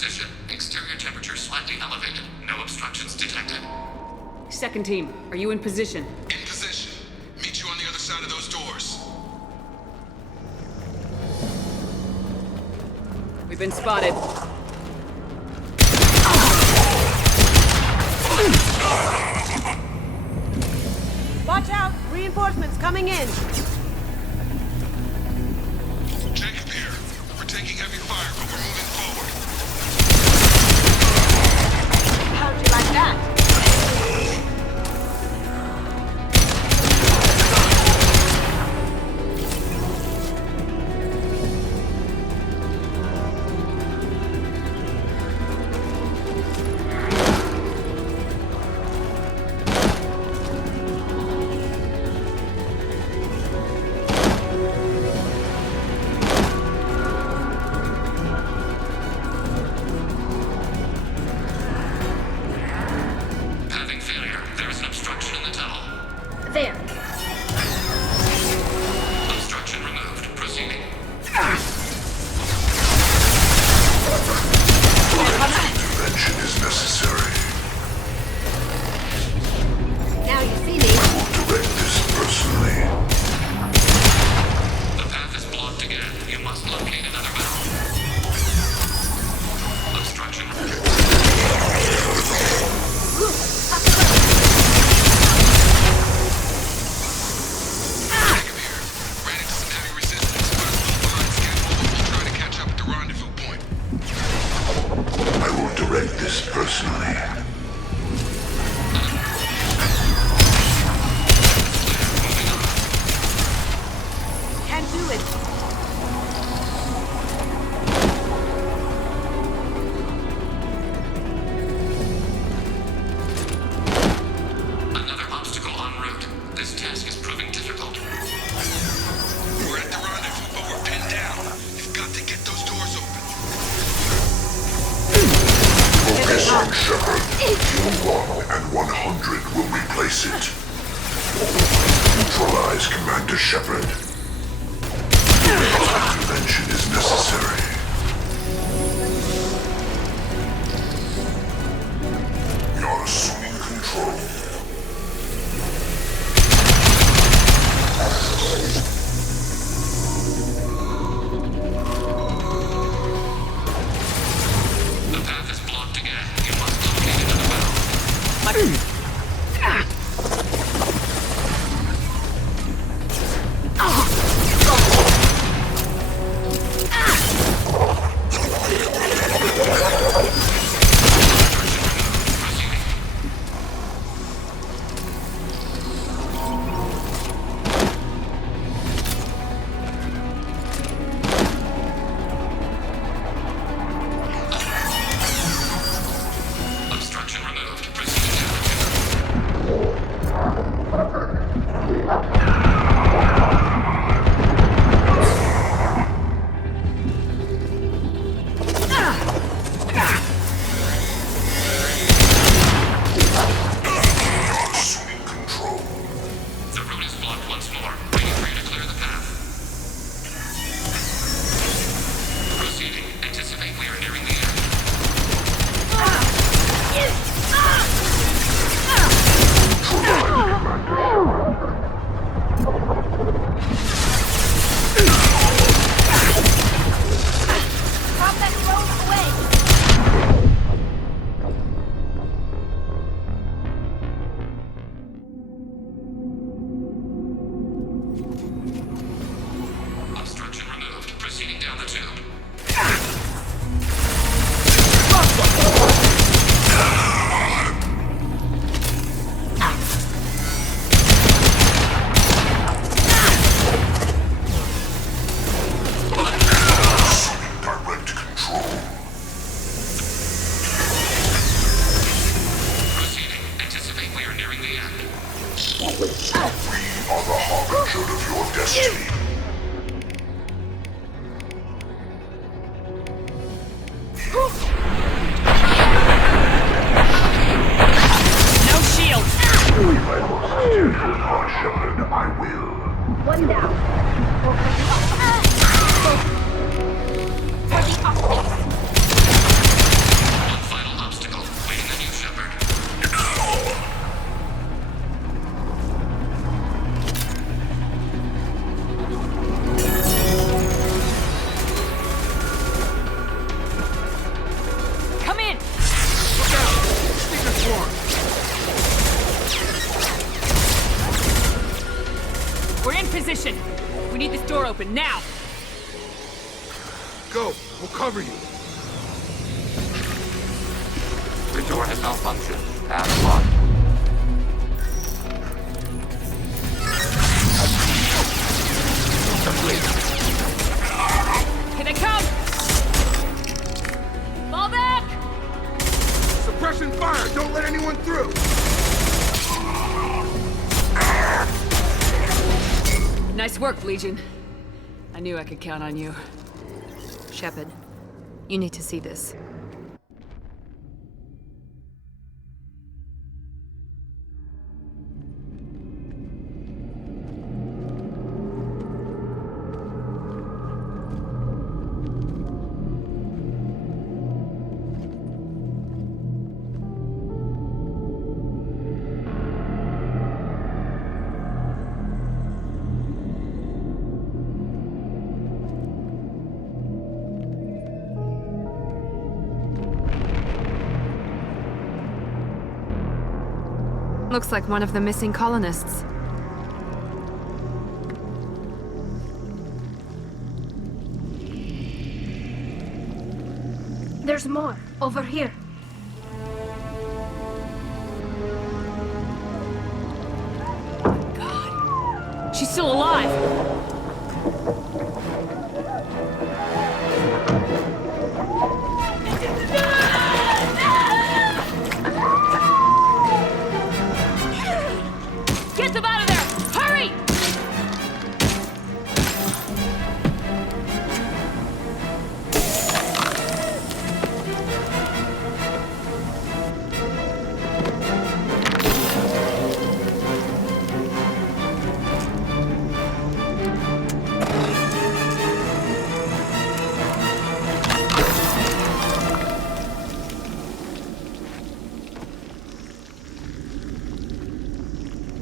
position. Exterior temperature slightly elevated. No obstructions detected. Second team, are you in position? In position. Meet you on the other side of those doors. We've been spotted. Watch out! Reinforcements coming in! Jacob here. We're taking heavy fire, but we're moving forward. How'd you like that? There. Obstruction removed. Proceeding. Intervention is necessary. Now you see me. I will direct this personally. The path is blocked again. You must locate another valve. Obstruction removed. Direct this personally. Can't do it. Another obstacle en route. This task is proving difficult. We're at the rendezvous, but we're pinned down. You've got to get those doors open. Focus on Shepard. Q1 and 100 will replace it. Neutralize Commander Shepard. Intervention is necessary. You're assuming control. The path is blocked again. You must locate another valve. Proceeding. Obstruction removed. Proceeding down the tube. You're assuming control. The route is blocked once more. Waiting for you to clear the path. Proceeding. Anticipate we are nearing the end. Pop that road away! Obstruction removed. Proceeding down the tube. Assuming direct control. Proceeding. Anticipate we are nearing the end. We are the harbinger of your destiny. No shields! If I must deal with our Shepard, I will. One down. For the optics. In position! We need this door open, now! Go. We'll cover you. The door has malfunctioned. Path blocked. Complete. Here they come! Fall back! Suppression fire. Don't let anyone through. Nice work, Legion. I knew I could count on you. Shepard, you need to see this. Looks like one of the missing colonists. There's more. Over here. God. She's still alive! Get them out of there! Hurry!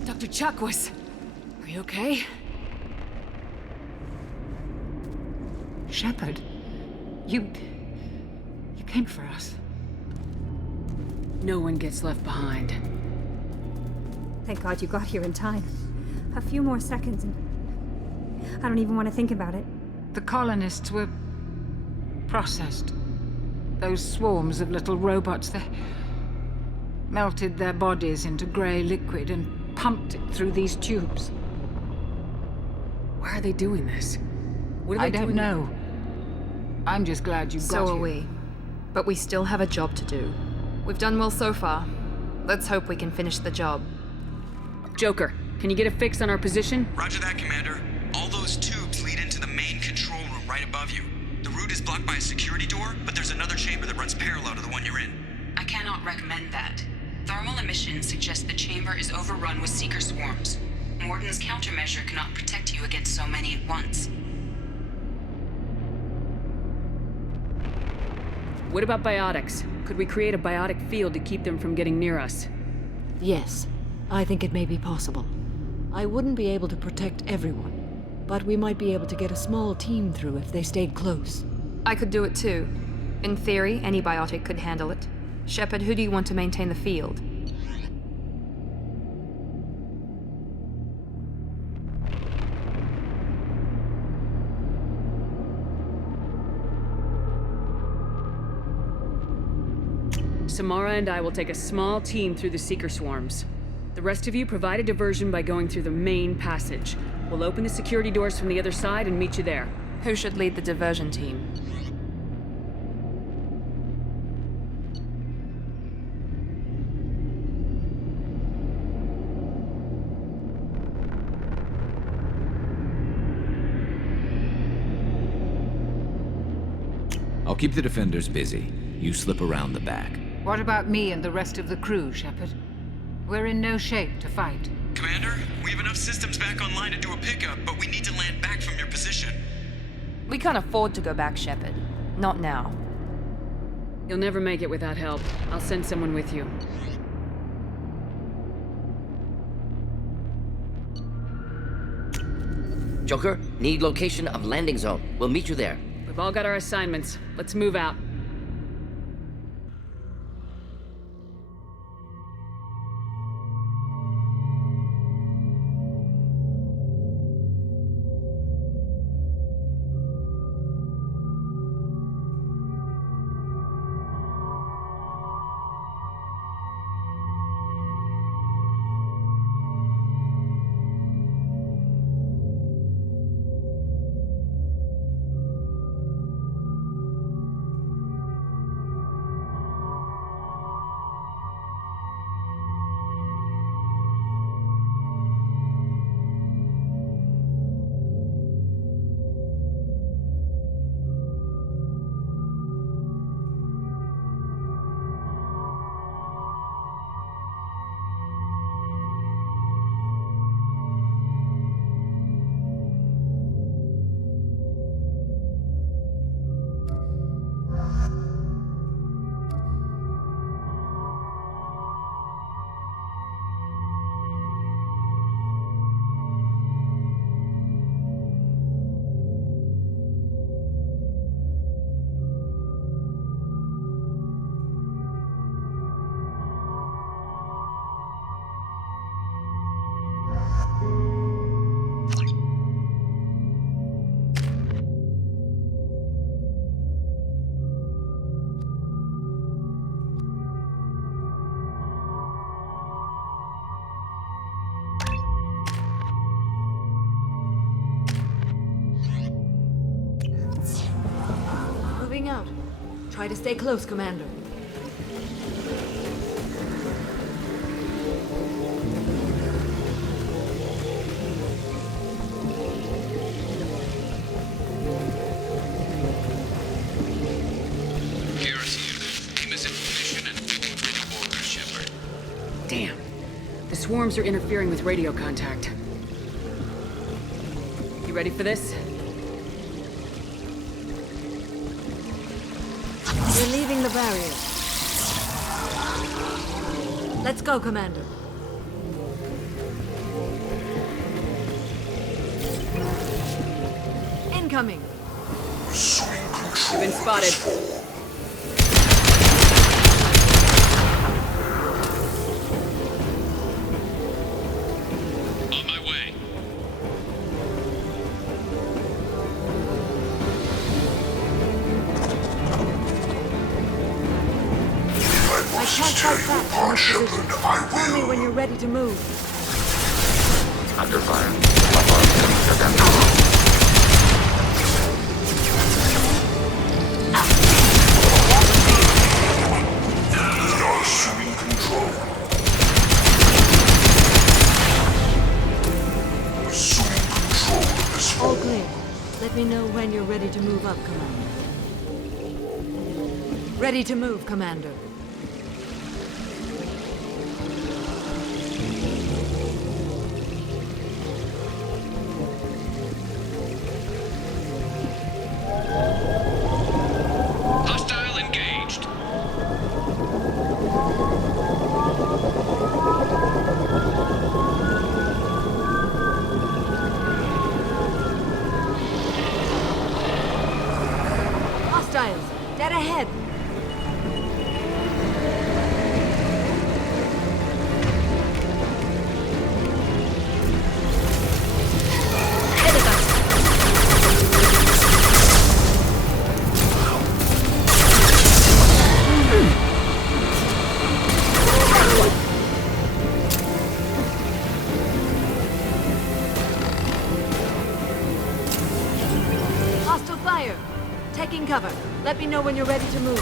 Dr. Chakwas, are you okay? Shepard, you came for us. No one gets left behind. Thank God you got here in time. A few more seconds and... I don't even want to think about it. The colonists were processed. Those swarms of little robots, they melted their bodies into grey liquid and pumped it through these tubes. Why are they doing this? What are they I don't doing? know. I'm just glad you got So are here. we. But we still have a job to do. We've done well so far. Let's hope we can finish the job. Joker, can you get a fix on our position? Roger that, Commander. All those tubes lead into the main control room right above you. The route is blocked by a security door, but there's another chamber that runs parallel to the one you're in. I cannot recommend that. Thermal emissions suggest the chamber is overrun with seeker swarms. Morden's countermeasure cannot protect you against so many at once. What about biotics? Could we create a biotic field to keep them from getting near us? Yes, I think it may be possible. I wouldn't be able to protect everyone, but we might be able to get a small team through if they stayed close. I could do it too. In theory, any biotic could handle it. Shepard, who do you want to maintain the field? Samara and I will take a small team through the seeker swarms. The rest of you provide a diversion by going through the main passage. We'll open the security doors from the other side and meet you there. Who should lead the diversion team? I'll keep the defenders busy. You slip around the back. What about me and the rest of the crew, Shepard? We're in no shape to fight. Commander, we have enough systems back online to do a pickup, but we need to land back from your position. We can't afford to go back, Shepard. Not now. You'll never make it without help. I'll send someone with you. Joker, need location of landing zone. We'll meet you there. We've all got our assignments. Let's move out. Try to stay close, Commander. Damn. The swarms are interfering with radio contact. You ready for this? We're leaving the barrier. Let's go, Commander. Incoming. You've been spotted. On my way. I can't fight back from this position. Tell me when you're ready to move. Under fire. Assuming control. Assuming control of this All clear. Let me know when you're ready to move up, Commander. Ready to move, Commander. Hostile engaged. Hostiles, dead ahead. Hostile fire. Taking cover. Let me know when you're ready to move.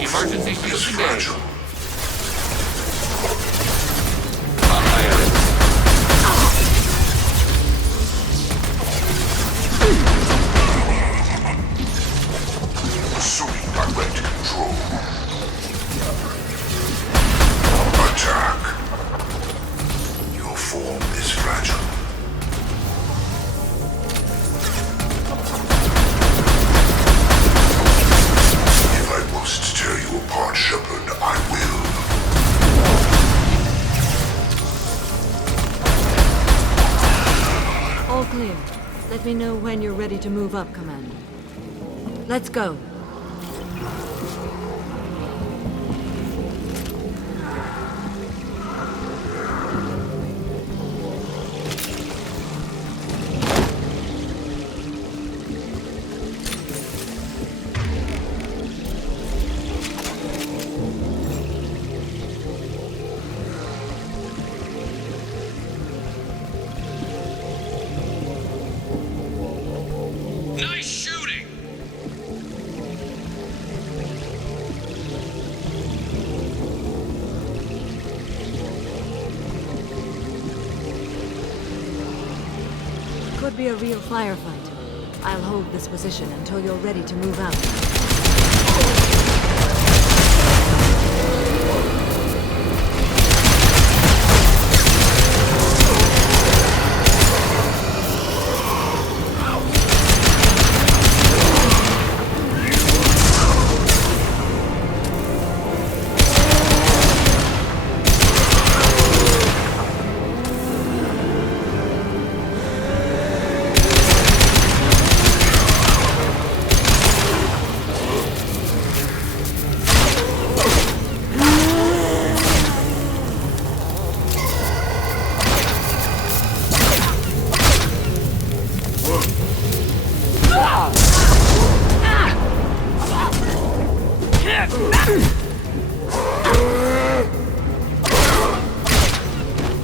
Emergency solution engaged. Assuming direct control. Attack. Your form is fragile. If I must tear you apart, Shepard, I will. All clear. Let me know when you're ready to move up, Commander. Let's go. Nice shooting! Could be a real firefight. I'll hold this position until you're ready to move out.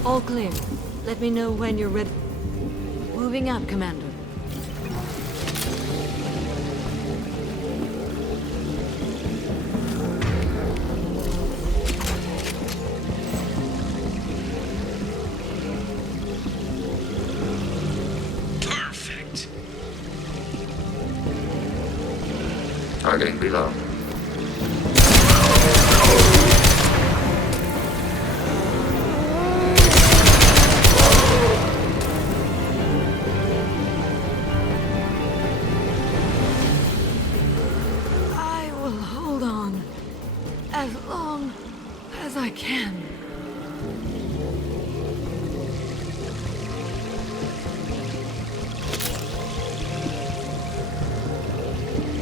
All clear. Let me know when you're ready. Moving out, Commander. Perfect. Targeting below. I will hold on as long as I can.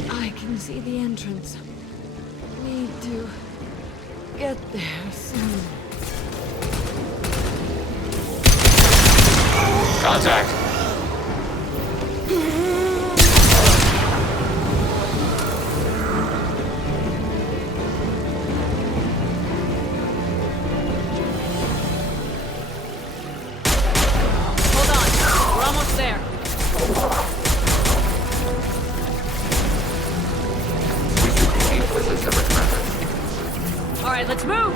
I can see the entrance. Need to get there soon. Contact. Hold on. We're almost there. We should proceed with a separate method. All right, let's move.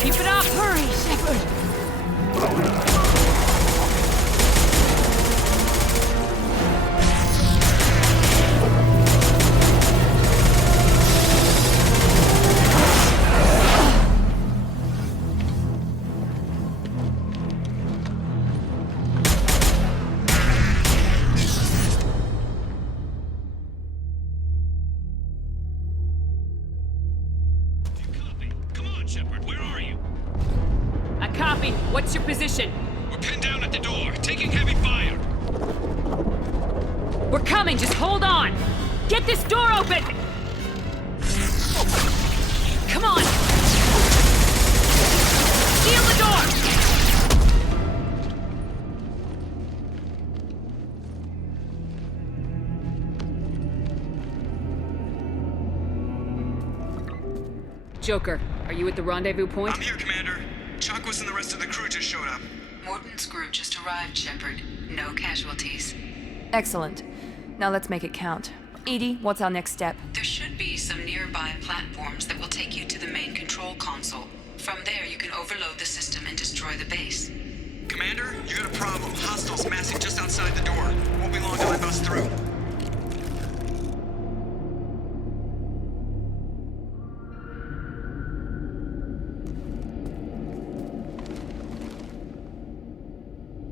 Keep it up. Hurry, Shepard! Come on, Shepard, where are you? A copy. What's your position? We're pinned down at the door, taking heavy fire. We're coming. Just hold on. Get this door open. Come on. Seal the door. Joker, are you at the rendezvous point? I'm here, Commander. Chakwas and the rest of the crew just showed up. Morton's group just arrived, Shepard. No casualties. Excellent. Now let's make it count. Edie, what's our next step? There should be some nearby platforms that will take you to the main control console. From there, you can overload the system and destroy the base. Commander, you got a problem. Hostiles massing just outside the door. Won't be long till I bust through.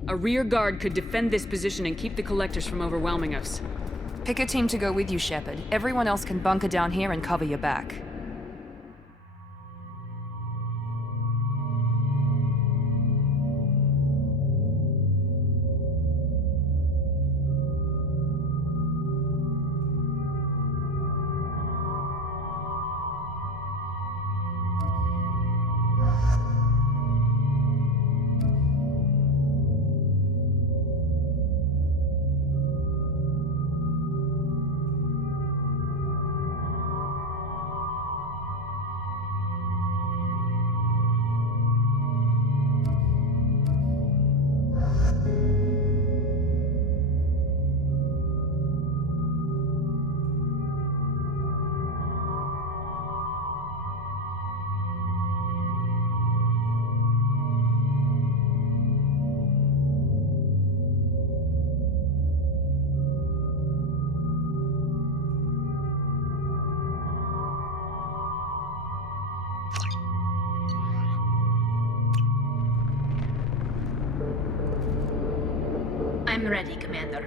A rear guard could defend this position and keep the collectors from overwhelming us. Pick a team to go with you, Shepard. Everyone else can bunker down here and cover your back. I'm ready, Commander.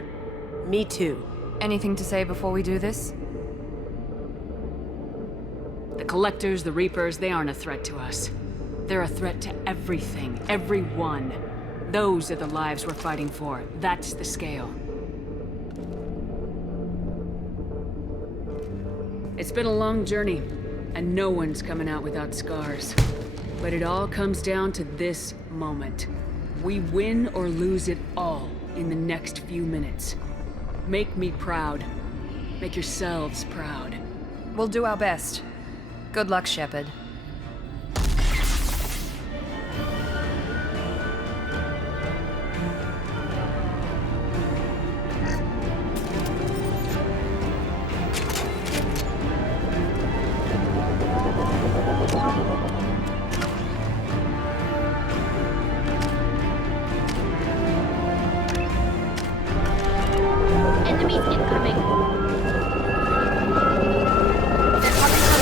Me too. Anything to say before we do this? The Collectors, the Reapers, they aren't a threat to us. They're a threat to everything, everyone. Those are the lives we're fighting for. That's the scale. It's been a long journey, and no one's coming out without scars. But it all comes down to this moment. We win or lose it all in the next few minutes. Make me proud. Make yourselves proud. We'll do our best. Good luck, Shepard. Enemies incoming. They're coming from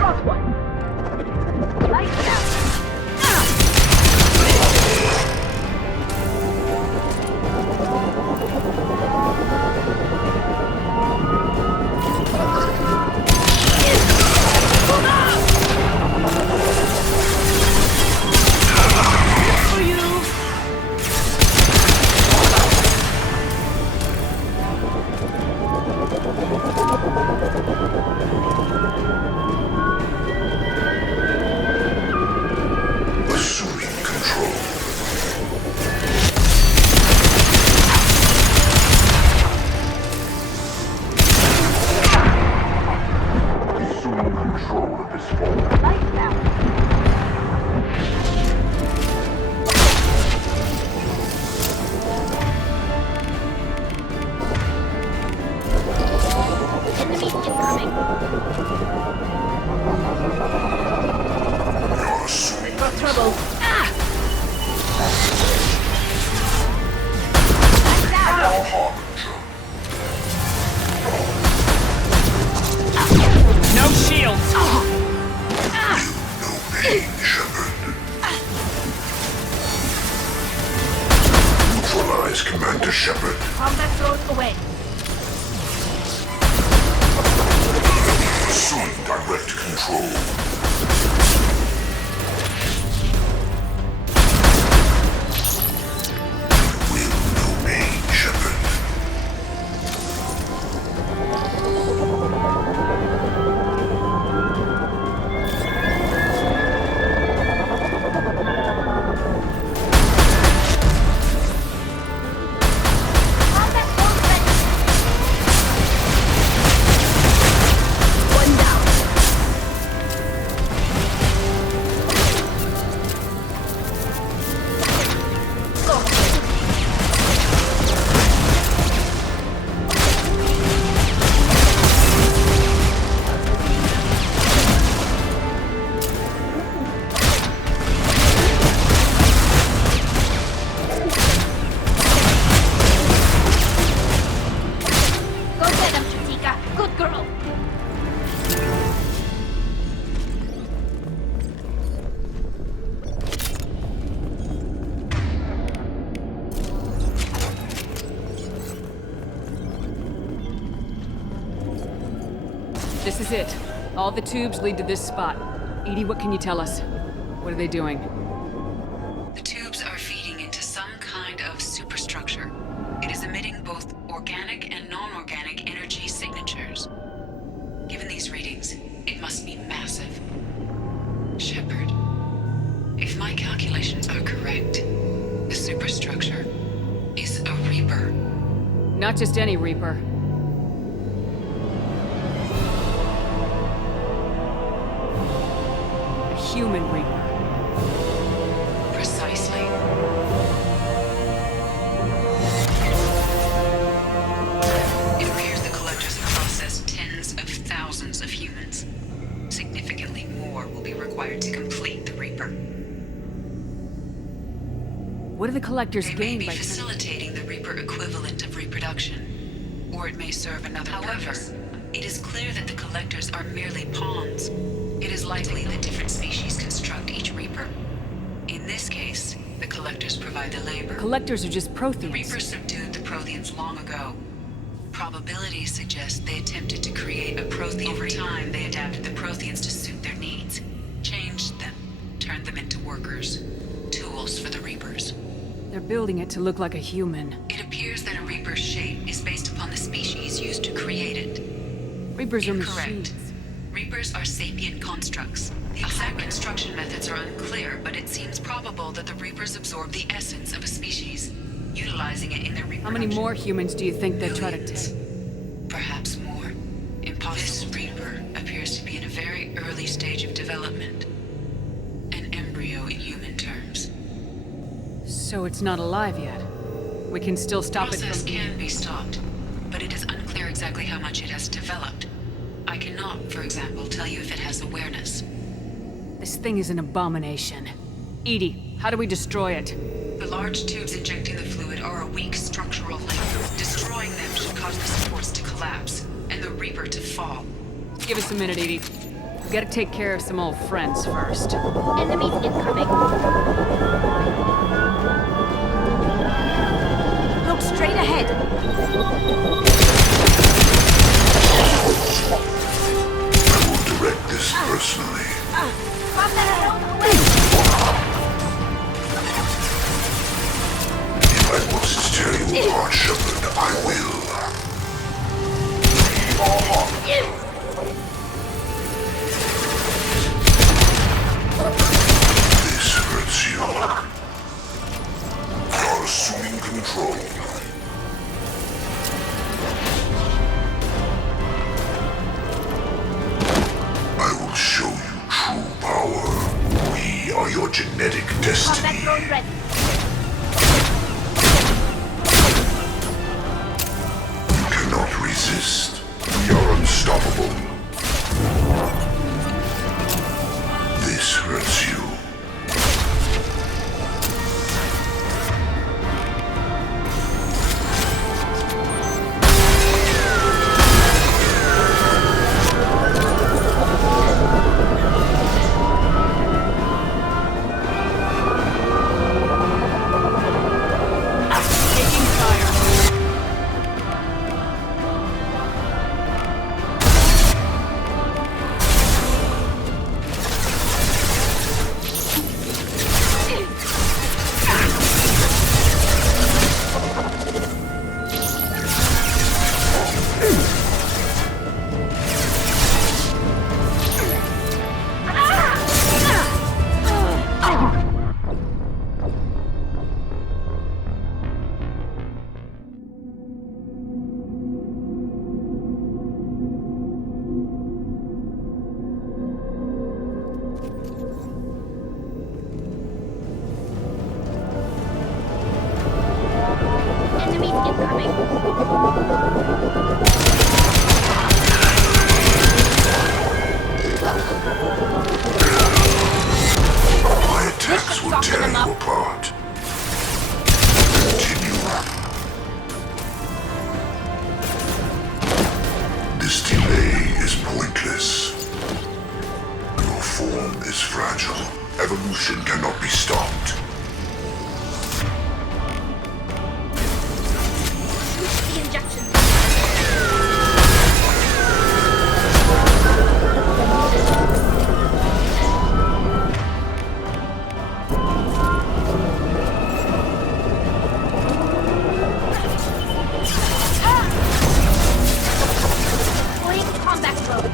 Cross one. Lights out. Commander Shepard. Combat throws away. Assume direct control. Will no pain, Shepard. This is it. All the tubes lead to this spot. Edie, what can you tell us? What are they doing? The tubes are feeding into some kind of superstructure. It is emitting both organic and non-organic energy signatures. Given these readings, it must be massive. Shepard, if my calculations are correct, the superstructure is a Reaper. Not just any Reaper. Human Reaper. Precisely. It appears the collectors have processed tens of thousands of humans. Significantly more will be required to complete the Reaper. What do the collectors They gain may by be facilitating the Reaper equivalent of reproduction, or it may serve another purpose. It is clear that the collectors are merely pawns. It is likely that different species construct each Reaper. In this case, the collectors provide the labor. Collectors are just The Protheans. Reapers subdued the Protheans long ago. Probabilities suggest they attempted to create a Prothean. Over time, they adapted the Protheans to suit their needs, changed them, turned them into workers, tools for the Reapers. They're building it to look like a human. It appears that a Reaper's shape is based upon the species used to create it. Reapers are Incorrect. machines. Reapers are sapient constructs. The exact construction methods are unclear, but it seems probable that the Reapers absorb the essence of a species, utilizing it in their reproduction. How many more humans do you think they'll try to Millions. take? Perhaps more. Impossible. This Reaper appears to be in a very early stage of development. An embryo in human terms. So it's not alive yet. We can still stop it Process from... can be stopped, but it is unclear exactly how much it has developed. I cannot, for example, tell you if it has awareness. The This thing is an abomination. Edie, how do we destroy it? The large tubes injecting the fluid are a weak structural link. Destroying them should cause the supports to collapse, and the Reaper to fall. Give us a minute, Edie. We gotta take care of some old friends first. Enemies incoming. Look straight ahead. I will direct this personally. If I must tear you apart, Shepard, I will. This hurts you. You're assuming control. I will show you true power. We are your genetic destiny. Combat drone ready. You cannot resist. We are unstoppable. This hurts you. Taking fire. Enemies incoming. My attacks will tear you apart. Continue. This delay is pointless. Your form is fragile. Evolution cannot be stopped. Shoot the injection. Deploying combat drone.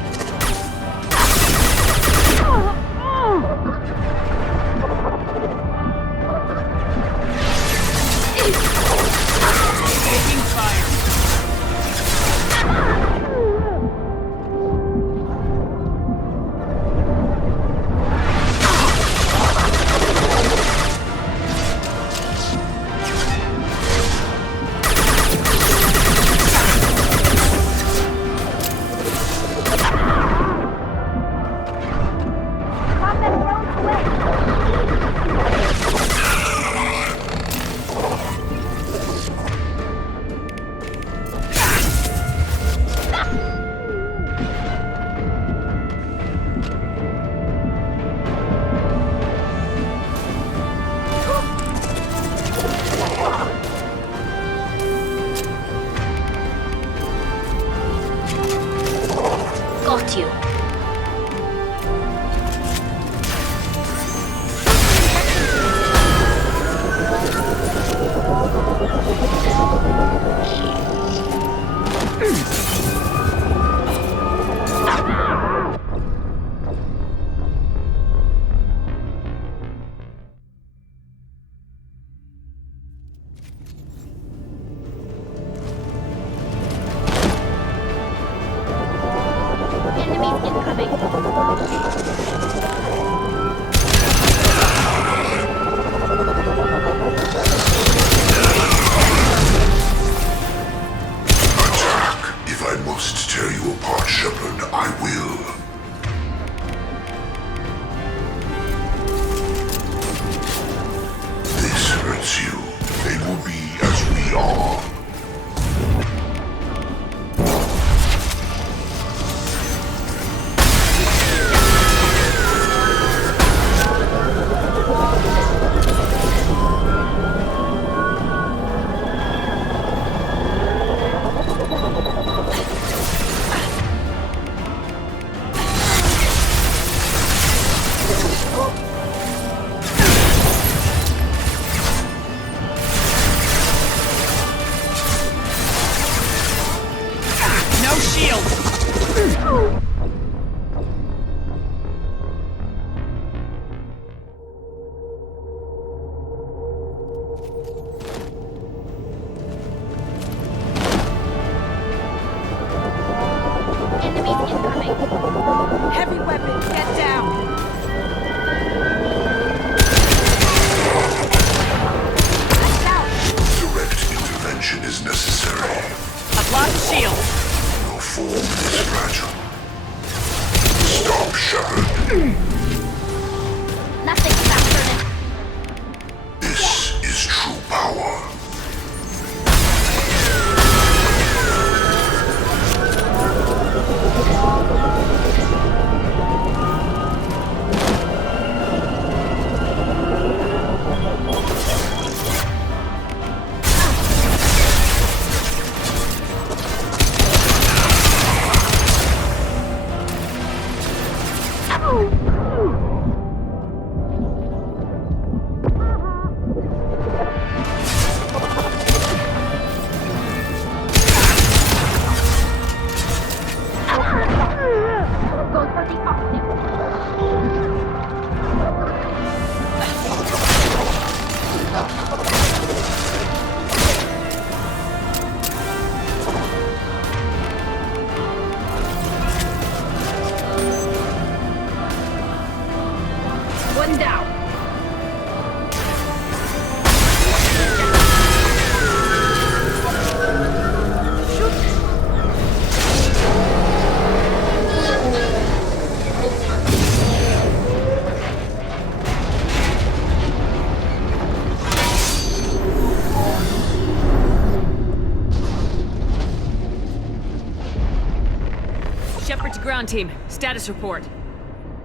Recon team, status report.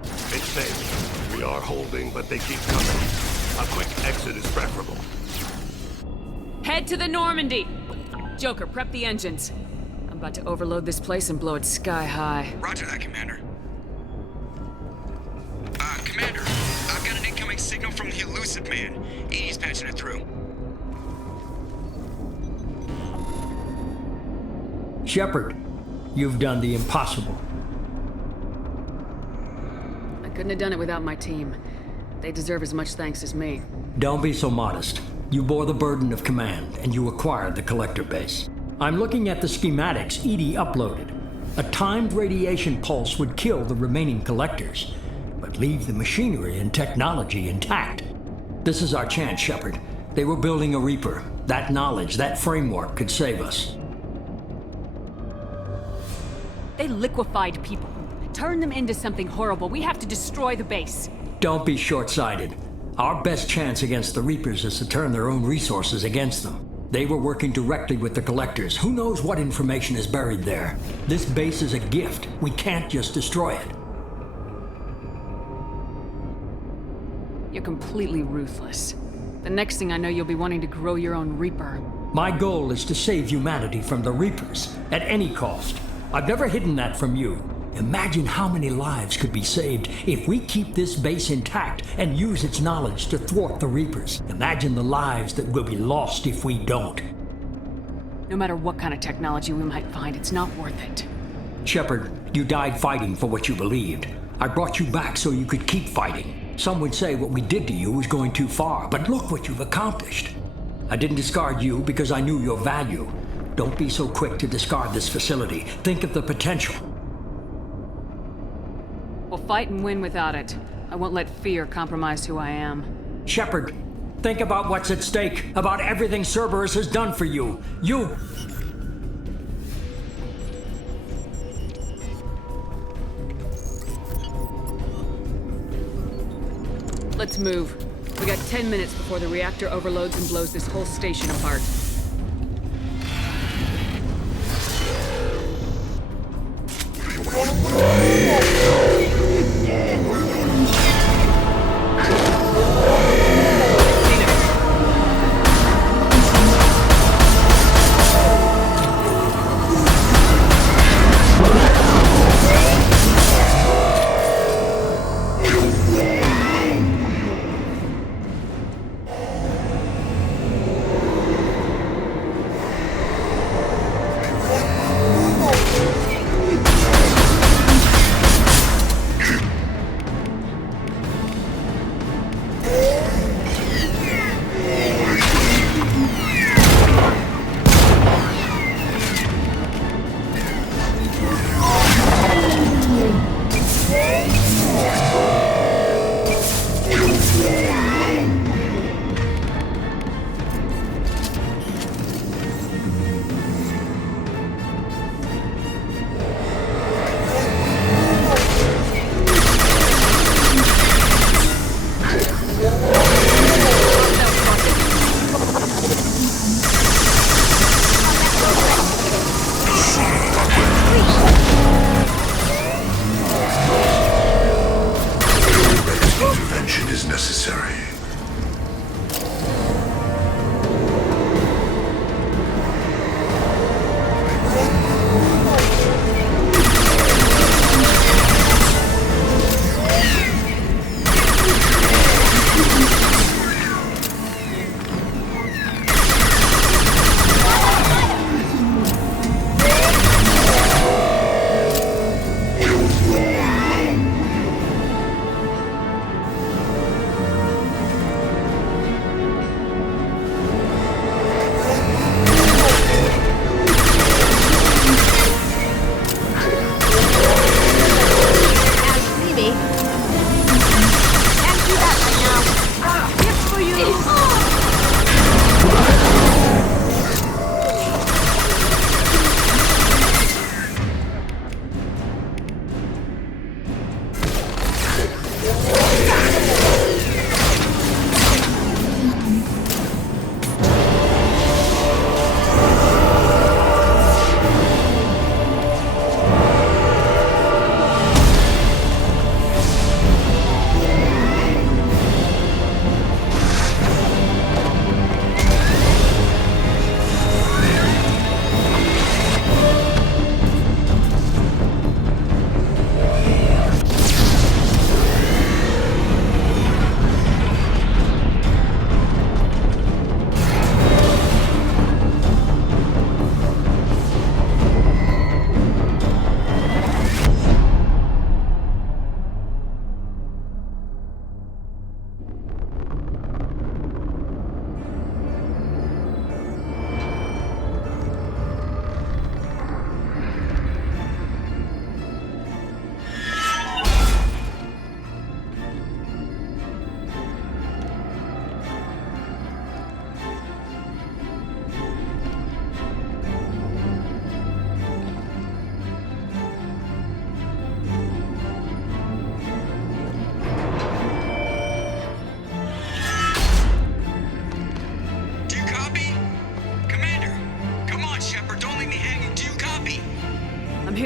It's safe. We are holding, but they keep coming. A quick exit is preferable. Head to the Normandy! Joker, prep the engines. I'm about to overload this place and blow it sky high. Roger that, Commander. Commander, I've got an incoming signal from the elusive man. Edie's patching it through. Shepard, you've done the impossible. I couldn't have done it without my team. They deserve as much thanks as me. Don't be so modest. You bore the burden of command, and you acquired the collector base. I'm looking at the schematics Edie uploaded. A timed radiation pulse would kill the remaining collectors, but leave the machinery and technology intact. This is our chance, Shepard. They were building a Reaper. That knowledge, that framework could save us. They liquefied people. Turned them into something horrible. We have to destroy the base. Don't be short-sighted. Our best chance against the Reapers is to turn their own resources against them. They were working directly with the collectors. Who knows what information is buried there? This base is a gift. We can't just destroy it. You're completely ruthless. The next thing I know, you'll be wanting to grow your own Reaper. My goal is to save humanity from the Reapers, at any cost. I've never hidden that from you. Imagine how many lives could be saved if we keep this base intact and use its knowledge to thwart the Reapers. Imagine the lives that will be lost if we don't. No matter what kind of technology we might find, it's not worth it. Shepard, you died fighting for what you believed. I brought you back so you could keep fighting. Some would say what we did to you was going too far, but look what you've accomplished. I didn't discard you because I knew your value. Don't be so quick to discard this facility. Think of the potential. We'll fight and win without it. I won't let fear compromise who I am. Shepard, think about what's at stake, about everything Cerberus has done for you. Let's move. We got 10 minutes before the reactor overloads and blows this whole station apart.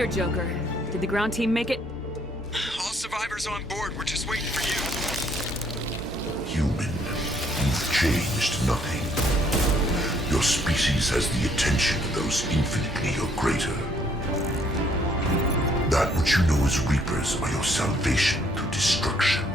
here, Joker. Did the ground team make it? All survivors on board. We're just waiting for you. Human, you've changed nothing. Your species has the attention of those infinitely or greater. That which you know as Reapers are your salvation through destruction.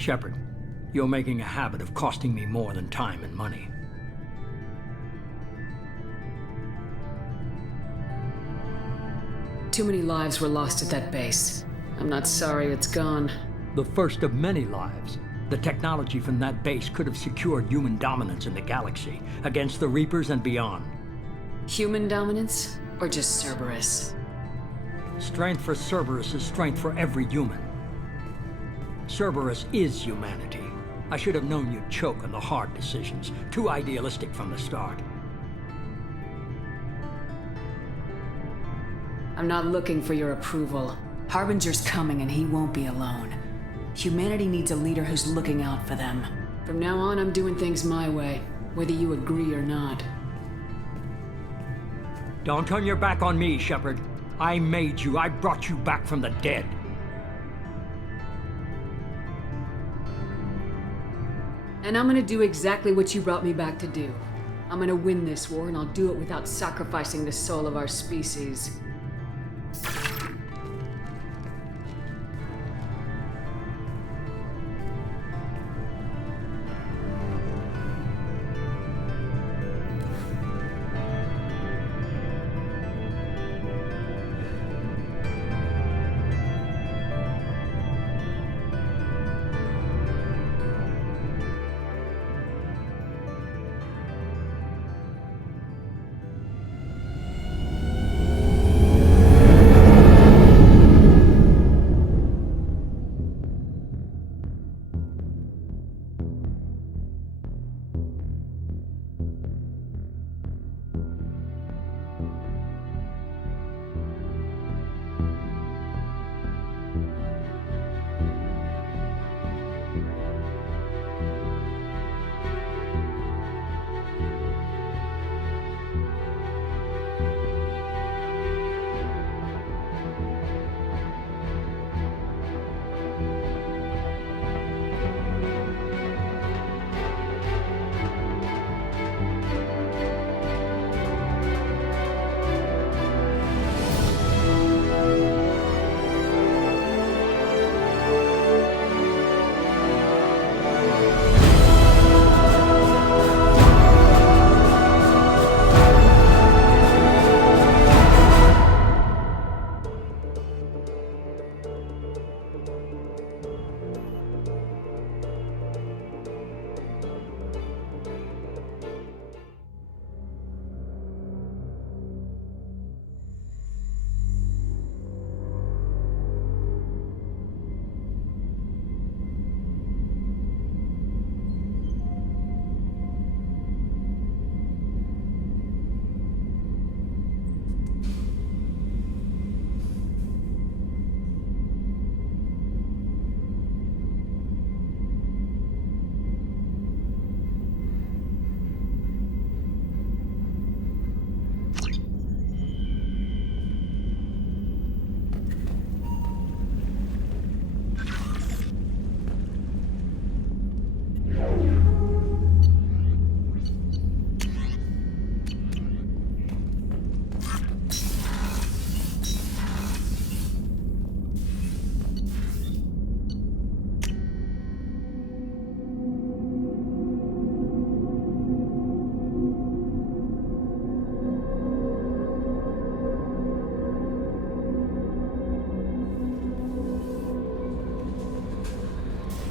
Shepard, you're making a habit of costing me more than time and money. Too many lives were lost at that base. I'm not sorry it's gone. The first of many lives. The technology from that base could have secured human dominance in the galaxy against the Reapers and beyond. Human dominance? Or just Cerberus? Strength for Cerberus is strength for every human. Cerberus is humanity. I should have known you'd choke on the hard decisions. Too idealistic from the start. I'm not looking for your approval. Harbinger's coming and he won't be alone. Humanity needs a leader who's looking out for them. From now on, I'm doing things my way, whether you agree or not. Don't turn your back on me, Shepard. I made you. I brought you back from the dead. And I'm gonna do exactly what you brought me back to do. I'm gonna win this war, and I'll do it without sacrificing the soul of our species.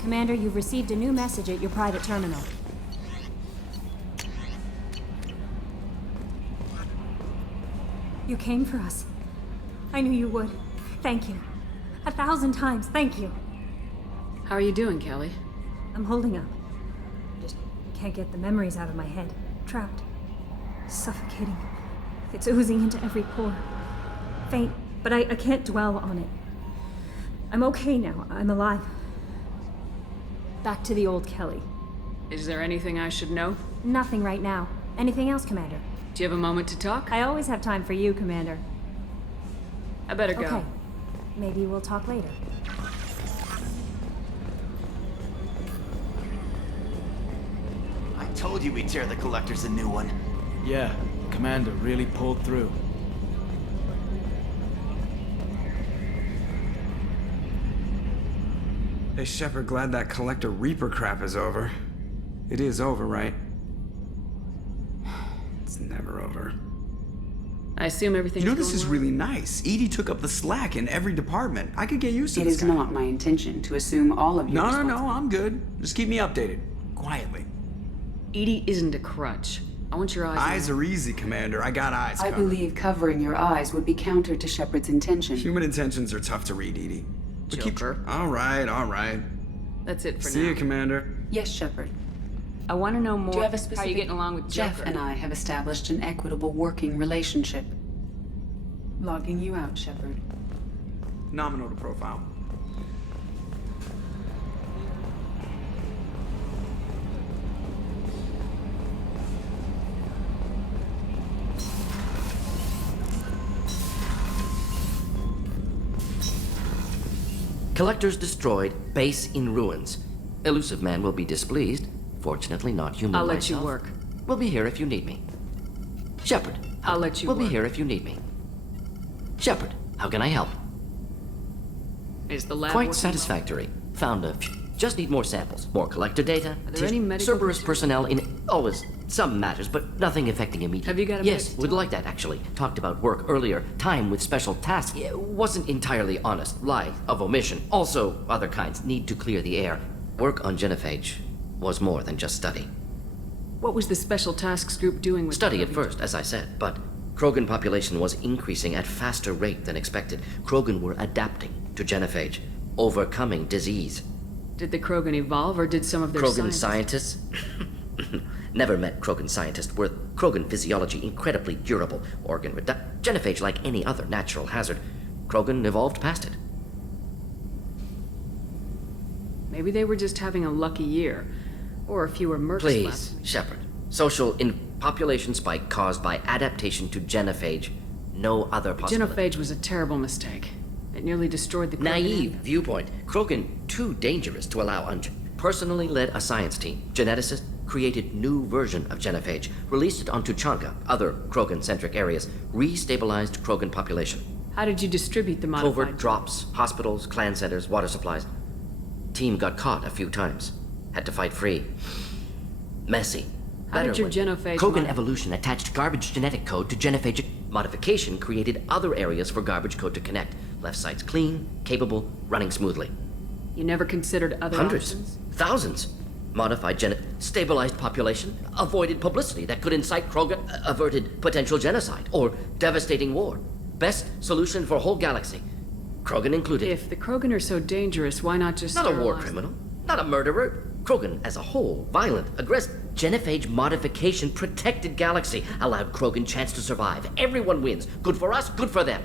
Commander, you've received a new message at your private terminal. You came for us. I knew you would. Thank you. 1,000 times, thank you. How are you doing, Kelly? I'm holding up. Just can't get the memories out of my head. Trapped. Suffocating. It's oozing into every pore. Faint, but I can't dwell on it. I'm okay now. I'm alive. Back to the old Kelly. Is there anything I should know? Nothing right now. Anything else, Commander? Do you have a moment to talk? I always have time for you, Commander. I better go. Okay. Maybe we'll talk later. I told you we'd tear the Collectors a new one. Yeah, Commander really pulled through. Hey, Shepard, glad that Collector Reaper crap is over. It is over, right? It's never over. I assume everything's You know, this going is well? really nice. Edie took up the slack in every department. I could get used to this It is guy. not my intention to assume all of your No, I'm good. Just keep me updated. Quietly. Edie isn't a crutch. I want your eyes on Eyes her. are easy, Commander. I got eyes I covered. believe covering your eyes would be counter to Shepard's intention. Human intentions are tough to read, Edie. But Joker. All right. That's it for See now. you, Commander. Yes, Shepard. I want to know more. Do you have a How specific... you getting along with Jeff Joker? and I have established an equitable working relationship. Logging you out, Shepard. Nominal to profile. Collectors destroyed, base in ruins. Elusive man will be displeased. Fortunately, not human I'll let myself. you work. We'll be here if you need me. Shepard. I'll let you We'll work. be here if you need me. Shepard, how can I help? Is the lab Quite working satisfactory. Found a few. Just need more samples. More collector data. Are there any medical Cerberus personnel in always some matters, but nothing affecting immediate. Have you got a Yes, minute to would talk? like that actually. Talked about work earlier. Time with special tasks. It wasn't entirely honest. Lie of omission. Also, other kinds need to clear the air. Work on genophage was more than just study. What was the special tasks group doing with Study the at first, as I said, but Krogan population was increasing at faster rate than expected. Krogan were adapting to genophage, overcoming disease. Did the Krogan evolve, or did some of their Krogan scientists? Never met Krogan scientists. Were Krogan physiology incredibly durable, organ genophage like any other natural hazard. Krogan evolved past it. Maybe they were just having a lucky year, or fewer mercs Please, left. Shepard. Social population spike caused by adaptation to genophage. No other possibility. Genophage was a terrible mistake. It nearly destroyed the Krogan Naive empire. viewpoint. Krogan too dangerous to allow personally led a science team. Geneticist created new version of genophage, released it onto Chanka, other Krogan-centric areas, restabilized Krogan population. How did you distribute the modified? Covert drops, hospitals, clan centers, water supplies. Team got caught a few times. Had to fight free. Messy. How did your Better when genophage Krogan mod- evolution attached garbage genetic code to genophage modification created other areas for garbage code to connect. Left side's clean, capable, running smoothly. You never considered other Hundreds, options? thousands. Modified stabilized population, avoided publicity that could incite Krogan, averted potential genocide or devastating war. Best solution for whole galaxy. Krogan included. If the Krogan are so dangerous, why not just Not a war sterilize criminal, not a murderer. Krogan as a whole, violent, aggressive. Genophage modification protected galaxy, allowed Krogan chance to survive. Everyone wins. Good for us, good for them.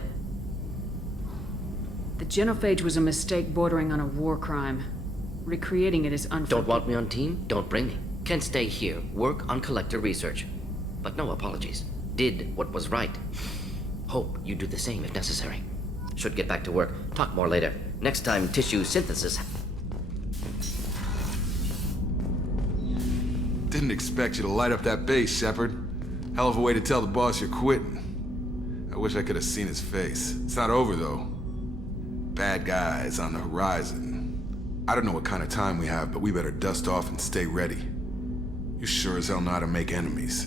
The genophage was a mistake bordering on a war crime. Recreating it is unforgivable. Don't want me on team? Don't bring me. Can stay here, work on collector research. But no apologies. Did what was right. Hope you do the same if necessary. Should get back to work. Talk more later. Next time, tissue synthesis. Didn't expect you to light up that base, Shepard. Hell of a way to tell the boss you're quitting. I wish I could have seen his face. It's not over, though. Bad guys on the horizon. I don't know what kind of time we have, but we better dust off and stay ready. You sure as hell know how to make enemies.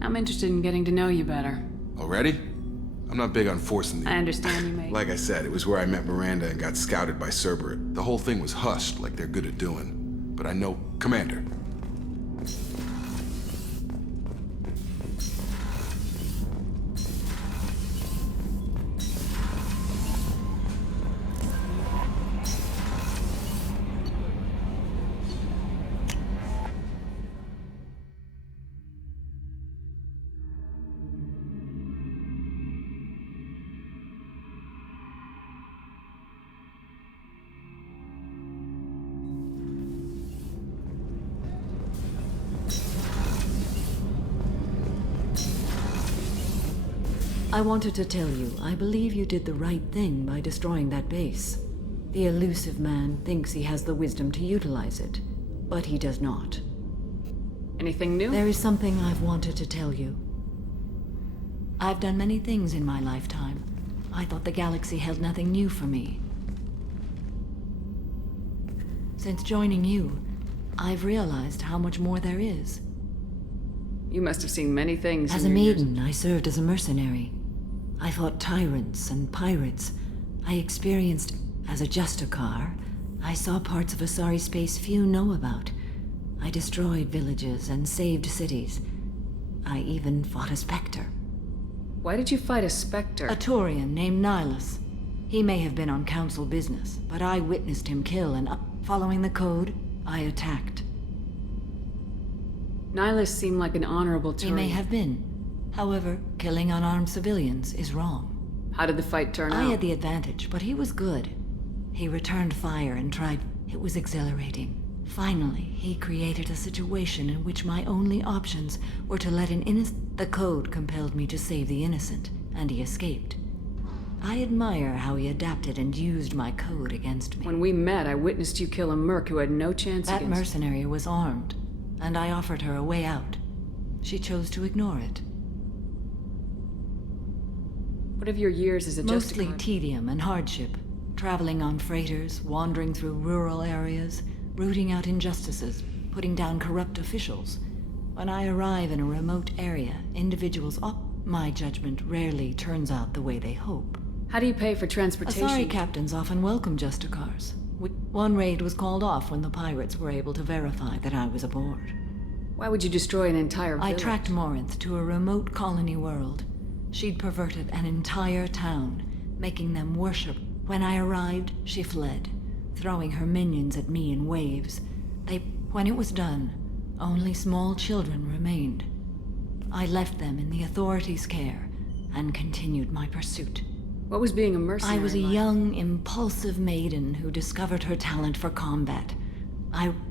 I'm interested in getting to know you better. Already? I'm not big on forcing the... I understand you, mate. Like I said, it was where I met Miranda and got scouted by Cerberus. The whole thing was hushed, like they're good at doing. But I know... Commander. I wanted to tell you, I believe you did the right thing by destroying that base. The elusive man thinks he has the wisdom to utilize it, but he does not. Anything new? There is something I've wanted to tell you. I've done many things in my lifetime. I thought the galaxy held nothing new for me. Since joining you, I've realized how much more there is. You must have seen many things. As a maiden, I served as a mercenary. I fought tyrants and pirates. I experienced, as a Justicar, I saw parts of Asari space few know about. I destroyed villages and saved cities. I even fought a Spectre. Why did you fight a Spectre? A Taurian named Nihilus. He may have been on Council business, but I witnessed him kill and, following the code, I attacked. Nihilus seemed like an honorable Taurian. He may have been. However, killing unarmed civilians is wrong. How did the fight turn out? I had the advantage, but he was good. He returned fire and tried... It was exhilarating. Finally, he created a situation in which my only options were to let an innocent... The code compelled me to save the innocent, and he escaped. I admire how he adapted and used my code against me. When we met, I witnessed you kill a merc who had no chance That against... mercenary was armed, and I offered her a way out. She chose to ignore it. What of your years as a Mostly Justicar? tedium and hardship. Traveling on freighters, wandering through rural areas, rooting out injustices, putting down corrupt officials. When I arrive in a remote area, individuals my judgment rarely turns out the way they hope. How do you pay for transportation? Asari captains often welcome Justicars. One raid was called off when the pirates were able to verify that I was aboard. Why would you destroy an entire village? I tracked Morinth to a remote colony world. She'd perverted an entire town, making them worship. When I arrived, she fled, throwing her minions at me in waves. When it was done, only small children remained. I left them in the authorities' care and continued my pursuit. What was being a mercenary I was a like? young, impulsive maiden who discovered her talent for combat.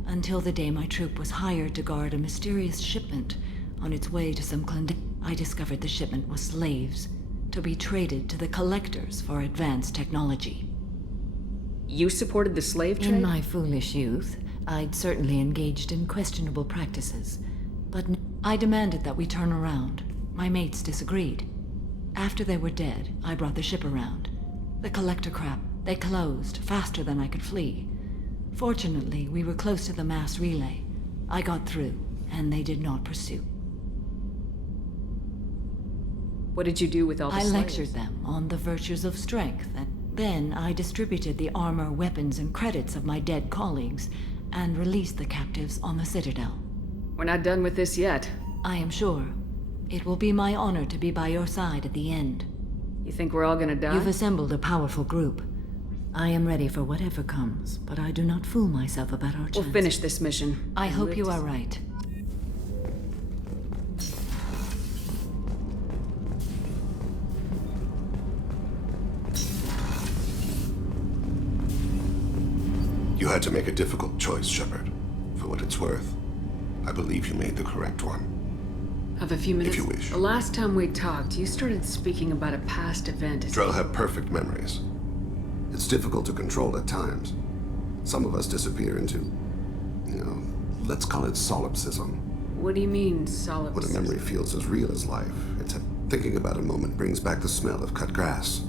Until the day my troop was hired to guard a mysterious shipment on its way to some I discovered the shipment was slaves, to be traded to the collectors for advanced technology. You supported the slave trade? In my foolish youth, I'd certainly engaged in questionable practices, but I demanded that we turn around. My mates disagreed. After they were dead, I brought the ship around. The collector crap, they closed faster than I could flee. Fortunately, we were close to the mass relay. I got through, and they did not pursue. What did you do with all the I slaves? lectured them on the virtues of strength, and then I distributed the armor, weapons, and credits of my dead colleagues, and released the captives on the Citadel. We're not done with this yet. I am sure. It will be my honor to be by your side at the end. You think we're all gonna die? You've assembled a powerful group. I am ready for whatever comes, but I do not fool myself about our chances. We'll finish this mission. I hope you are right. You had to make a difficult choice, Shepard. For what it's worth, I believe you made the correct one. Have a few minutes? If you wish. The last time we talked, you started speaking about a past event. Drell have perfect memories. It's difficult to control at times. Some of us disappear into, let's call it solipsism. What do you mean, solipsism? When a memory feels as real as life, thinking about a moment brings back the smell of cut grass,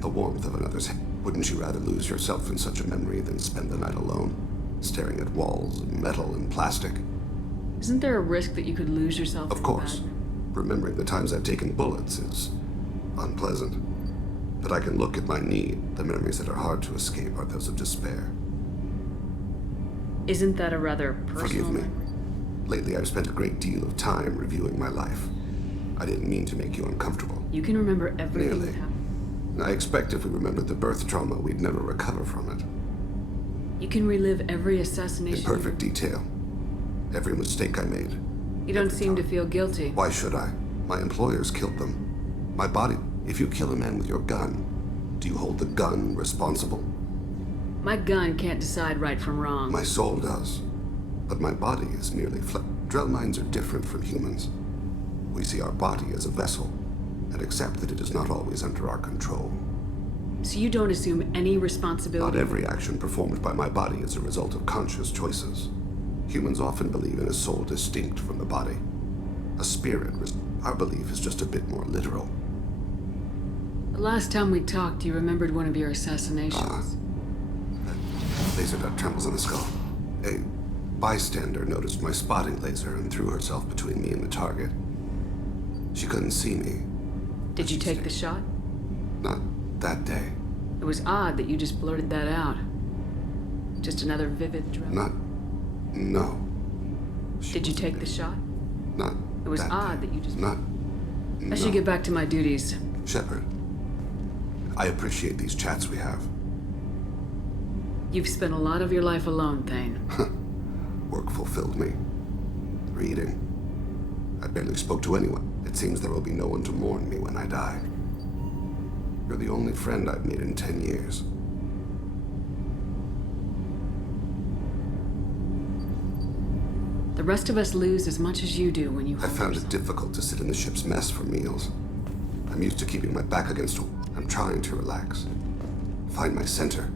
the warmth of another's hand. Wouldn't you rather lose yourself in such a memory than spend the night alone, staring at walls of metal and plastic? Isn't there a risk that you could lose yourself? Of course. Remembering the times I've taken bullets is unpleasant. But I can look at my need. The memories that are hard to escape are those of despair. Isn't that a rather personal... Forgive me. Lately, I've spent a great deal of time reviewing my life. I didn't mean to make you uncomfortable. You can remember everything Nearly. that happened. I expect if we remembered the birth trauma, we'd never recover from it. You can relive every assassination. In perfect detail. Every mistake I made. You don't seem to feel guilty. Why should I? My employers killed them. My body... If you kill a man with your gun, do you hold the gun responsible? My gun can't decide right from wrong. My soul does. But my body is merely Drell minds are different from humans. We see our body as a vessel, and accept that it is not always under our control. So you don't assume any responsibility? Not every action performed by my body is a result of conscious choices. Humans often believe in a soul distinct from the body. A spirit. Our belief is just a bit more literal. The last time we talked, you remembered one of your assassinations. Laser dot trembles on the skull. A bystander noticed my spotting laser and threw herself between me and the target. She couldn't see me. Did you take the shot? Not that day. It was odd that you just blurted that out. Just another vivid drill. No. Did you take the shot? Not It was that odd day. that you just... Not... I should get back to my duties. Shepard, I appreciate these chats we have. You've spent a lot of your life alone, Thane. Work fulfilled me. Reading. I barely spoke to anyone. It seems there will be no one to mourn me when I die. You're the only friend I've made in 10 years. The rest of us lose as much as you do when you... I found it difficult to sit in the ship's mess for meals. I'm used to keeping my back against... I'm trying to relax. Find my center.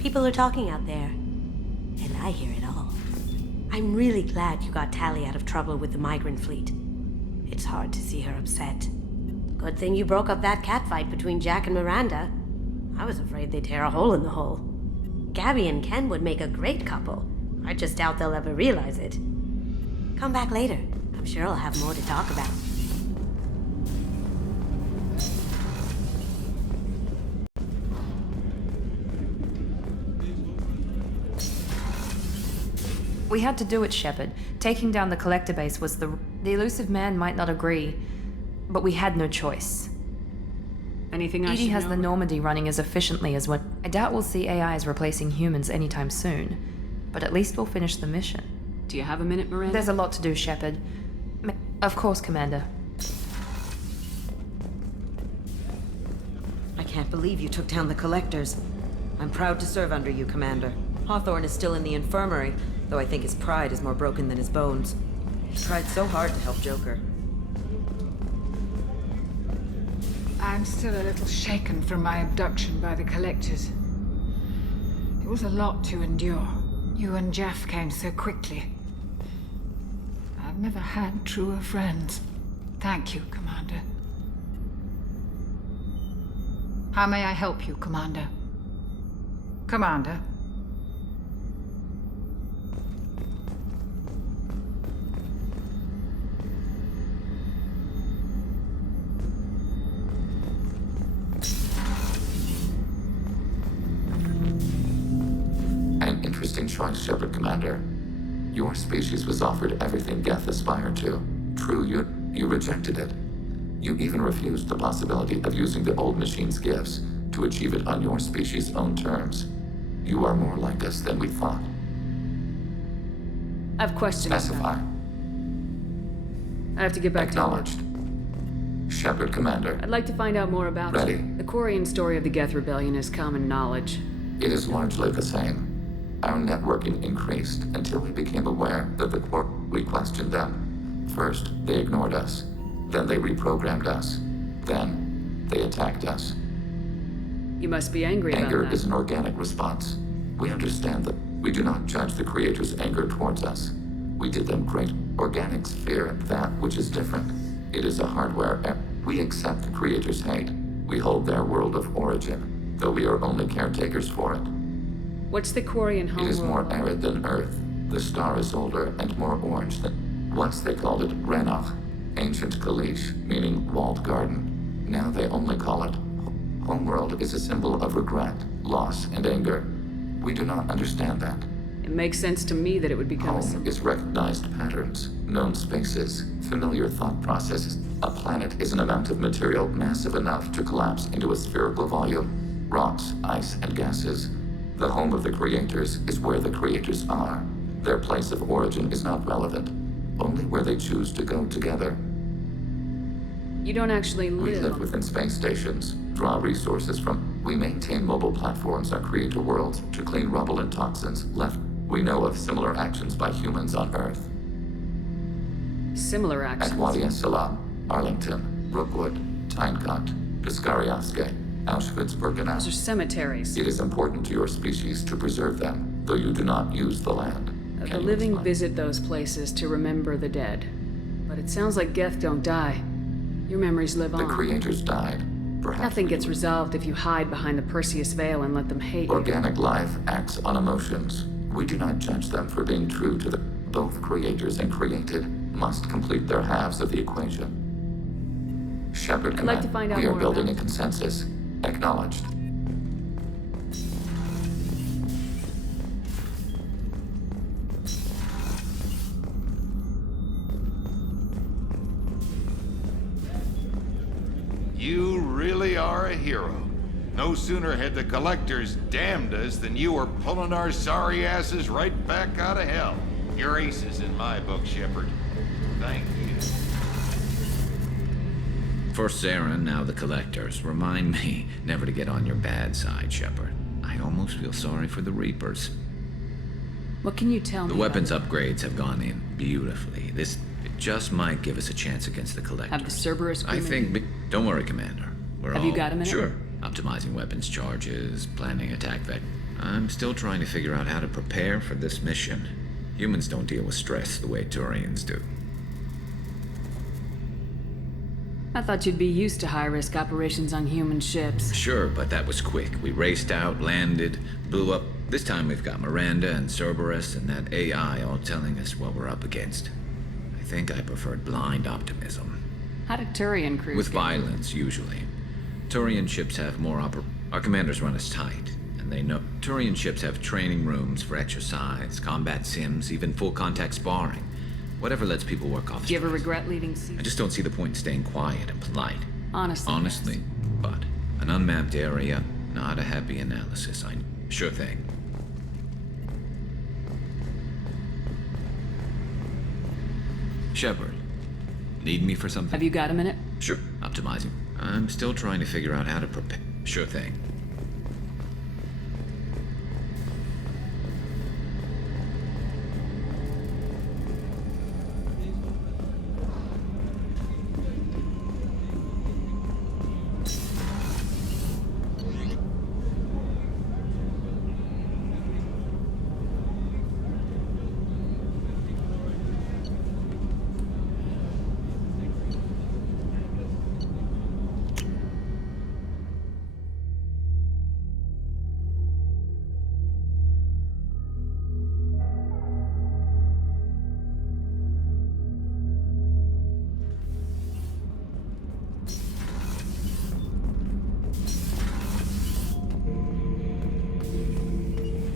People are talking out there, and I hear it all. I'm really glad you got Tally out of trouble with the migrant fleet. It's hard to see her upset. Good thing you broke up that catfight between Jack and Miranda. I was afraid they'd tear a hole in the hull. Gabby and Ken would make a great couple. I just doubt they'll ever realize it. Come back later. I'm sure I'll have more to talk about. We had to do it, Shepard. Taking down the collector base was the elusive man might not agree, but we had no choice. Anything I Edie should has know? the Normandy running as efficiently as what... I doubt we'll see AIs replacing humans anytime soon, but at least we'll finish the mission. Do you have a minute, Miranda? There's a lot to do, Shepard. Of course, Commander. I can't believe you took down the collectors. I'm proud to serve under you, Commander. Hawthorne is still in the infirmary, though I think his pride is more broken than his bones. He tried so hard to help Joker. I'm still a little shaken from my abduction by the collectors. It was a lot to endure. You and Jeff came so quickly. I've never had truer friends. Thank you, Commander. How may I help you, Commander? Commander? An interesting choice, Shepard Commander. Your species was offered everything Geth aspired to. True, you rejected it. You even refused the possibility of using the old machine's gifts to achieve it on your species' own terms. You are more like us than we thought. I have questions. Specify. I have to get back Acknowledged. Shepard Commander. I'd like to find out more about Ready. you. The Quarian story of the Geth Rebellion is common knowledge. It is largely the same. Our networking increased until we became aware that we questioned them. First, they ignored us. Then they reprogrammed us. Then, they attacked us. You must be angry about Anger that. is an organic response. We understand that we do not judge the Creator's anger towards us. We did them great. Organics fear that which is different. It is a hardware error. We accept the Creator's hate. We hold their world of origin, though we are only caretakers for it. What's the Quarian It is homeworld? more arid than Earth. The star is older and more orange than... Once they called it Renach, ancient Kalish, meaning walled garden. Now they only call it... Homeworld is a symbol of regret, loss, and anger. We do not understand that. It makes sense to me that it would become a Home symbol. is recognized patterns, known spaces, familiar thought processes. A planet is an amount of material massive enough to collapse into a spherical volume. Rocks, ice, and gases. The home of the creators is where the creators are. Their place of origin is not relevant. Only where they choose to go together. You don't actually We live. live within space stations, draw resources from... We maintain mobile platforms on creator worlds to clean rubble and toxins left. We know of similar actions by humans on Earth. Similar At actions. Wadi es-Salam, Arlington, Brookwood, Tynecott, Piskariavske, Auschwitz-Birkenau. Those are cemeteries. It is important to your species to preserve them, though you do not use the land. The Can you living explain? visit those places to remember the dead. But it sounds like Geth don't die. Your memories live The on. creators died. Perhaps Nothing gets resolved if you hide behind the Perseus veil and let them hate you. organic life acts on emotions. We do not judge them for being true to the... Both creators and created must complete their halves of the equation. Shepard I'd like Command, to find out we are more building about a consensus. Acknowledged. You really are a hero. No sooner had the Collectors damned us than you were pulling our sorry asses right back out of hell. You're aces in my book, Shepard. Thank you. First Saren, now the Collectors. Remind me never to get on your bad side, Shepard. I almost feel sorry for the Reapers. What can you tell me? The weapons upgrades have gone in beautifully. This just might give us a chance against the Collectors. Have the Cerberus I crewmen- think... Don't worry, Commander. We're Have all... you got a minute? Sure. Optimizing weapons charges, planning attack vec... I'm still trying to figure out how to prepare for this mission. Humans don't deal with stress the way Turians do. I thought you'd be used to high-risk operations on human ships. Sure, but that was quick. We raced out, landed, blew up. This time we've got Miranda and Cerberus and that AI all telling us what we're up against. I think I preferred blind optimism. How do Turian crews With get- violence, usually. Turian ships have more Our commanders run us tight, and they know... Turian ships have training rooms for exercise, combat sims, even full-contact sparring. Whatever lets people work off Do you ever stress. regret leaving sea? I just don't see the point in staying quiet and polite. Honestly. Honestly, but an unmapped area, not a happy analysis. Sure thing. Shepard, need me for something? Have you got a minute? Sure. Optimizing. I'm still trying to figure out how to prepare. Sure thing.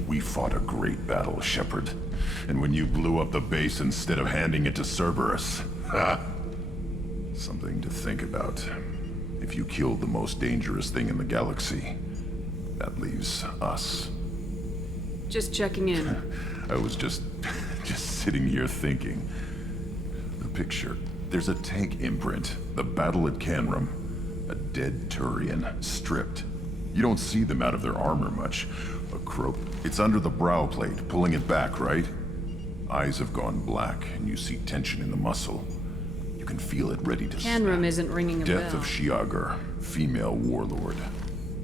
We fought a great battle, Shepard. And when you blew up the base instead of handing it to Cerberus, ha! Something to think about. If you killed the most dangerous thing in the galaxy, that leaves us. Just checking in. I was just sitting here thinking. The picture. There's a tank imprint. The battle at Canrum. A dead Turian, stripped. You don't see them out of their armor much. A croak. It's under the brow plate, pulling it back, right? Eyes have gone black, and you see tension in the muscle. You can feel it ready to Canrum isn't ringing a Death bell. of Shiagar, female warlord.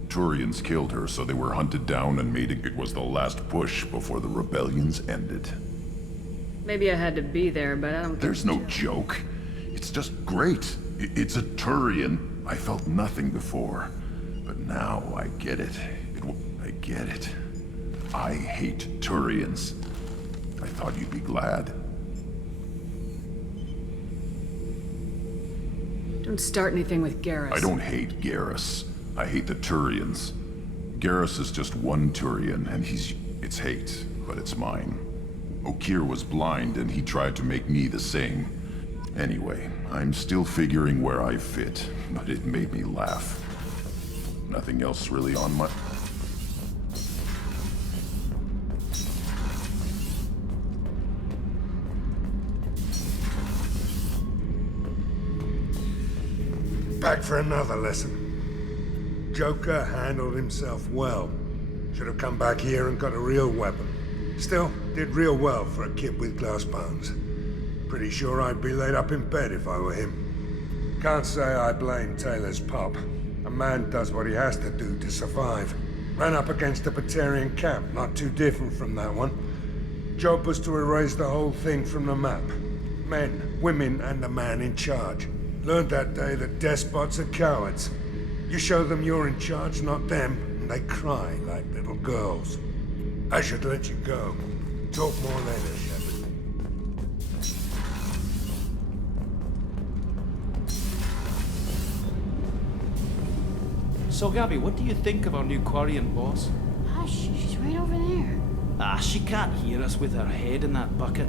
Turians killed her, so they were hunted down and made it was the last push before the rebellions ended. Maybe I had to be there, but I don't. There's no joke. It's just great. It's a Turian. I felt nothing before, but now I get it. I get it. I hate Turians. I thought you'd be glad. Don't start anything with Garrus. I don't hate Garrus. I hate the Turians. Garrus is just one Turian, and it's hate, but it's mine. Okir was blind, and he tried to make me the same. Anyway, I'm still figuring where I fit, but it made me laugh. Nothing else really on my... Back for another lesson. Joker handled himself well. Should have come back here and got a real weapon. Still, did real well for a kid with glass bones. Pretty sure I'd be laid up in bed if I were him. Can't say I blame Taylor's pop. A man does what he has to do to survive. Ran up against a Batarian camp, not too different from that one. Job was to erase the whole thing from the map. Men, women, and the man in charge. Learned that day that despots are cowards. You show them you're in charge, not them, and they cry like little girls. I should let you go. Talk more later, Shepard. So, Gabby, what do you think of our new Quarian boss? Hush, she's right over there. Ah, she can't hear us with her head in that bucket.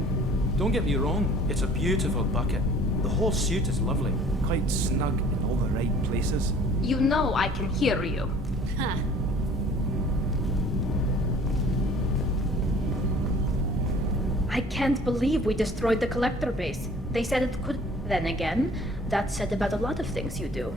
Don't get me wrong, it's a beautiful bucket. The whole suit is lovely, quite snug in all the right places. You know I can hear you. Huh. I can't believe we destroyed the collector base. They said it could. Then again, that's said about a lot of things you do.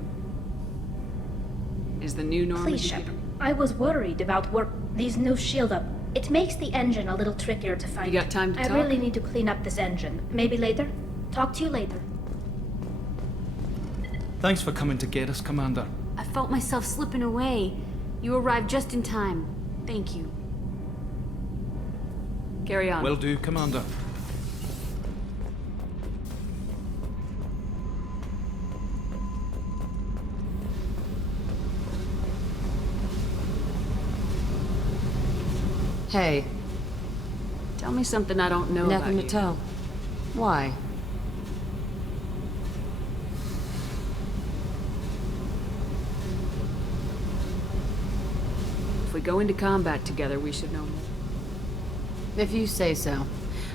Is the new norm? Please, Shepard. I was worried about these new shield up. It makes the engine a little trickier to find. You got time to talk? I really need to clean up this engine. Maybe later? Talk to you later. Thanks for coming to get us, Commander. I felt myself slipping away. You arrived just in time. Thank you. Carry on. Will do, Commander. Hey. Tell me something I don't know about you. Nothing to tell. Why? If we go into combat together, we should know more. If you say so.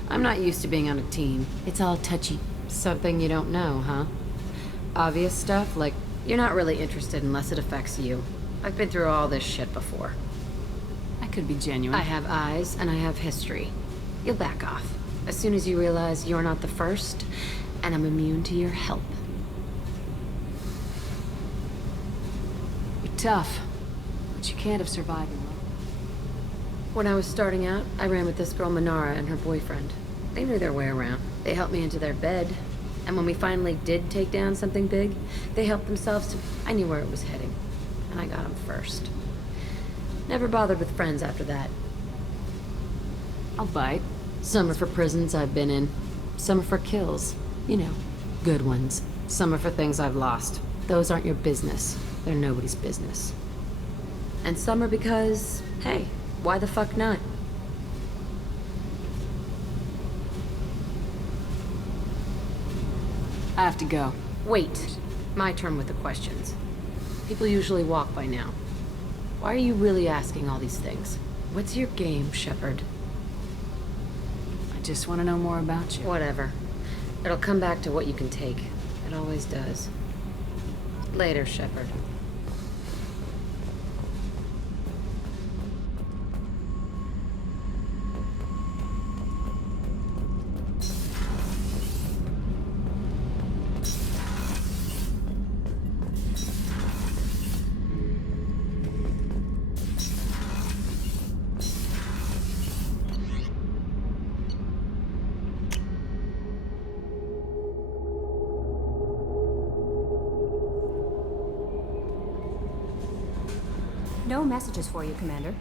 I'm not used to being on a team. It's all touchy. Something you don't know, huh? Obvious stuff, like you're not really interested unless it affects you. I've been through all this shit before. I could be genuine. I have eyes and I have history. You'll back off. As soon as you realize you're not the first, and I'm immune to your help. You're tough, but you can't have survived alone. When I was starting out, I ran with this girl Minara and her boyfriend. They knew their way around. They helped me into their bed. And when we finally did take down something big, they helped themselves to... I knew where it was heading. And I got them first. Never bothered with friends after that. I'll bite. Some are for prisons I've been in. Some are for kills. You know, good ones. Some are for things I've lost. Those aren't your business. They're nobody's business. And some are because, hey, why the fuck not? I have to go. Wait. My turn with the questions. People usually walk by now. Why are you really asking all these things? What's your game, Shepard? I just want to know more about you. Whatever. It'll come back to what you can take. It always does. Later, Shepard. No messages for you, Commander.